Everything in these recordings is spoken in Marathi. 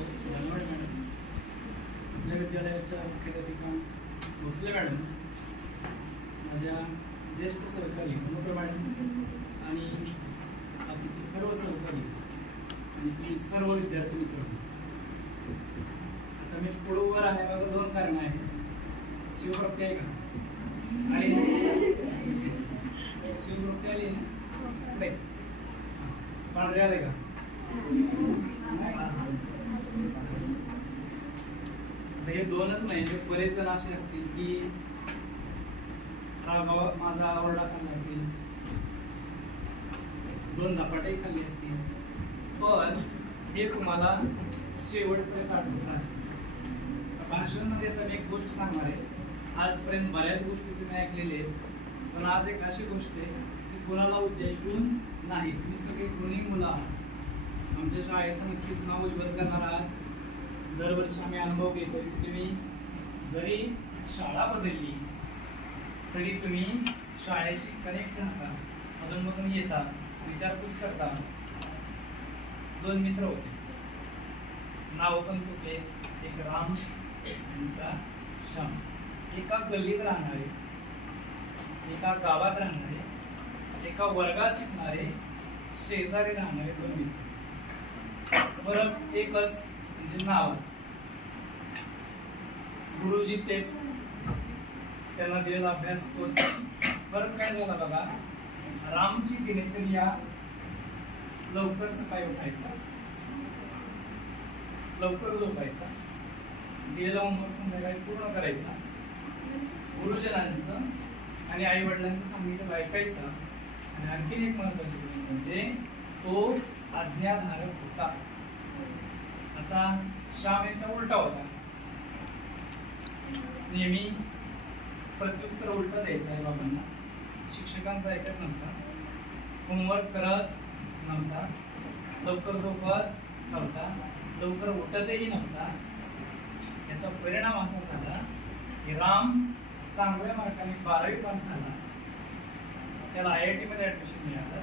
धन्यवाद मॅडम. आपल्या विद्यालयाच्या मुख्याध्यापिका भोसले मॅडम, माझ्या ज्येष्ठ सहकारी अनुप्रिया मॅडम आणि बाकीचे सर्व सहकारी आणि तुम्ही सर्व विद्यार्थी मित्र. आता मी पुढे उभं राहण्यामागे दोन कारण आहेत. शिवप्राप्ती आहे का? आहे. शिवप्राप्ती आली ना? नाही. पांढरे आले का? हे दोनच नाही तर बरेच जण असे असतील की माझा ओरडा खाल्ला असतील, दोन झपाटे खाल्ले असतील, पण हे तुम्हाला शेवटपर्यंत आठवणार. भाषण मध्ये आता मी एक गोष्ट सांगणार आहे. आजपर्यंत बऱ्याच गोष्टी तुम्ही ऐकलेल्या आहेत, पण आज एक अशी गोष्ट आहे की कोणाला उद्देशून नाही. तुम्ही सगळे कोणी मुलं आहात. आमच्या शाळेचं नक्कीच नाव उज्ज्वल करणार आहात. दरवर्षी आम्ही अनुभव घेतो की तुम्ही जरी शाळा बदलली तरी तुम्ही शाळेशी कनेक्ट राहता, मधून येता, विचारपूस करता. दोन मित्र होते, नाव पण सोपे. एक राम, दुसरा श्याम. एका गल्लीत राहणारे, एका गावात राहणारे, एका वर्गात शिकणारे, शेजारी राहणारे दोन मित्र. फरक एकच, म्हणजे नावच. गुरुजी तेच, त्यांना दिलेला अभ्यास तोच. फरक काय झाला बघा. रामची दिनचर्या लवकर सकाळी उठायचा, लवकर झोपायचा, दिलेला होमवर्क संध्याकाळी पूर्ण करायचा, गुरुजनांचं आणि आई वडिलांचं सांगितलं ऐकायचं. आणि आणखीन एक महत्वाची गोष्ट म्हणजे तो आज्ञाधारक होता. आता श्याम यांचा उलटा होता. नेहमी प्रत्युत्तर उलट द्यायचं आहे बाबांना. शिक्षकांचं ऐकत नव्हता, होमवर्क करत नव्हता, लवकर झोपत नव्हता, लवकर उठतही नव्हता. याचा परिणाम असा झाला की राम चांगल्या मार्काने 12वी पास झाला, त्याला IIT मध्ये ऍडमिशन मिळालं.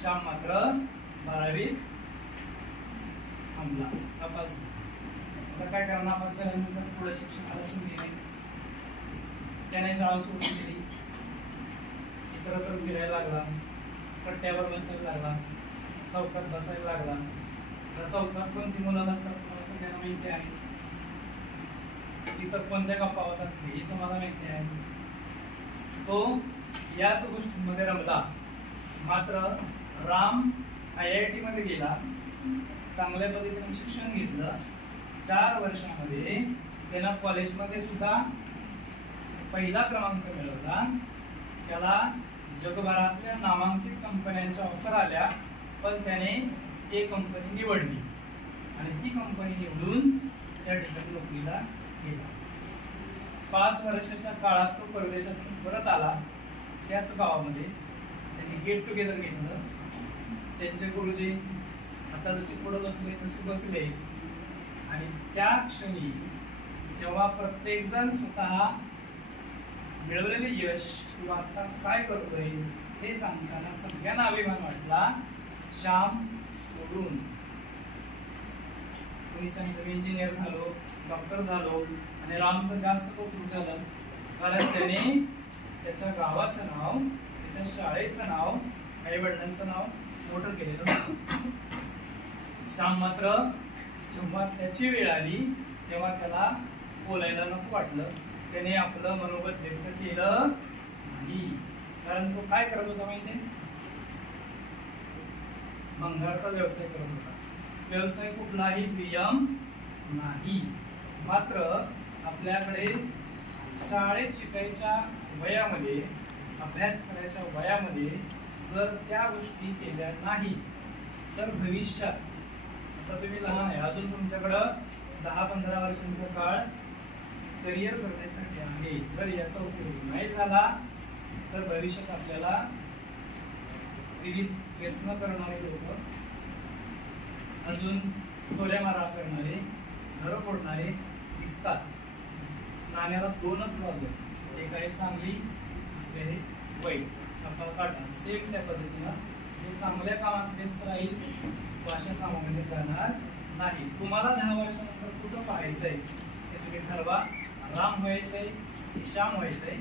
श्याम मात्र 12वी थांबला, नापास. आता काय करणार? नापास झाल्यानंतर पुढे शिक्षणाला संधी नाही. त्याने शाळा सोडून दिली, इतरत्र फिरायला लागला, कट्ट्यावर बसायला लागला, चौकात बसायला लागला. चौकात कोणती मुलं असतात तुम्हाला सगळ्यांना माहिती आहे. इतर कोणत्या गप्पा होतात हे तुम्हाला माहिती आहे. तो याच गोष्टींमध्ये रमला. मात्र राम IIT मध्ये गेला, चांगल्या पद्धतीने शिक्षण घेतलं. 4 वर्षामध्ये त्याला कॉलेजमध्ये सुद्धा पहिला क्रमांक मिळवला. त्याला जगभरातल्या नामांकित कंपन्यांच्या ऑफर आल्या, पण त्याने एक कंपनी निवडली आणि ती कंपनी निवडून त्या ठिकाणी नोकरीला गेला. 5 वर्षाच्या काळात तो परदेशातून परत आला. त्याच गावामध्ये त्यांनी गेट टुगेदर घेतलं. त्यांचे गुरुजी आता जसे पुढे बसले तसे बसले. आणि त्या क्षणी जेव्हा प्रत्येक जण स्वतः मिळवलेले यश किंवा आता काय करतोय हे सांगताना सगळ्यांना अभिमान वाटला. श्याम सोडून कोणी सांगितलं इंजिनियर झालो, डॉक्टर झालो. आणि रामचं जास्त कौतुक झालं, कारण त्याने त्याच्या गावाचं नाव, त्याच्या शाळेचं नाव, आई वडिलांचं नाव मोठं केलेलं होतं. श्याम मात्र जेव्हा त्याची वेळ आली तेव्हा त्याला बोलायला नको वाटलं. त्याने आपलं मनोबत व्यक्त केलं नाही. कारण तो काय करत होता माहितीये? भंगारचा व्यवसाय करत होता. व्यवसाय कुठलाही प्रियम नाही. मात्र आपल्याकडे शाळेत शिकायच्या वयामध्ये, अभ्यास करायच्या वयामध्ये जर त्या गोष्टी केल्या नाही तर भविष्यात, आता तुम्ही लहान आहे अजून, तुमच्याकडं 10-15 वर्षांचा काळ करिअर करण्यासाठी आहे. जर याचा उपयोग नाही झाला तर भविष्यात आपल्याला विविध व्यसन करणारे लोक, अजून चोऱ्या मारा करणारे, घर फोडणारे दिसतात. नाण्याला 2च बाजू, एक आहे चांगली, दुसरे आहे वाईट. छापा काटा. सेम त्या पद्धतीनं चांगल्या कामात व्यस्त राहील, अशा कामामध्ये जाणार नाही. तुम्हाला 10 वर्षानंतर कुठं पाहायचंय हे तुम्ही ठरवा. राम व्हायचंय की श्याम व्हायचंय.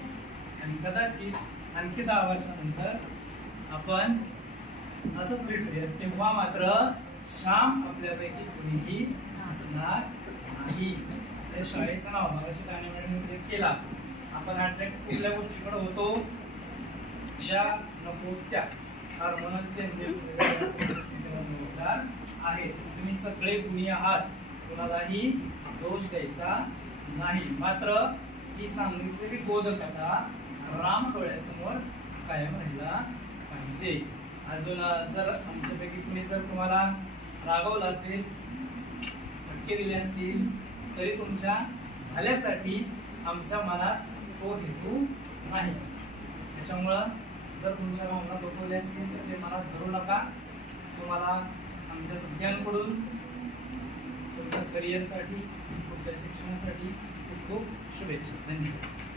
आणि कदाचित आणखी 10 वर्षानंतर आपण असंच भेटूया, तेव्हा मात्र श्याम आपल्यापैकी कुणीही असणार नाही. त्या शाळेचं नाव मगाशी कान्हे मॅडमने उल्लेख केला. आपण अट्रॅक्ट कुठल्या गोष्टीकडे होतो, ज्या नको त्या हार्मोनल चेंजेस आहे. तुम्ही सगळे गुणी आहात, कोणालाही दोष द्यायचा नाही. मात्र ही सांगितलेली बोधकथा राम डोळ्यासमोर कायम राहिला पाहिजे. अजून जर आमच्यापैकी कुणी जर तुम्हाला रागवलं असेल, फटके दिले असतील, तरी तुमच्या भल्यासाठी आमच्या मनात तो हेतू नाही. त्याच्यामुळं जर तुमच्या भावना दुखवल्या असतील तर ते मनात धरू नका. तुम्हाला आमच्या सगळ्यांकडून तुमच्या करिअरसाठी, तुमच्या शिक्षणासाठी खूप खूप शुभेच्छा. धन्यवाद.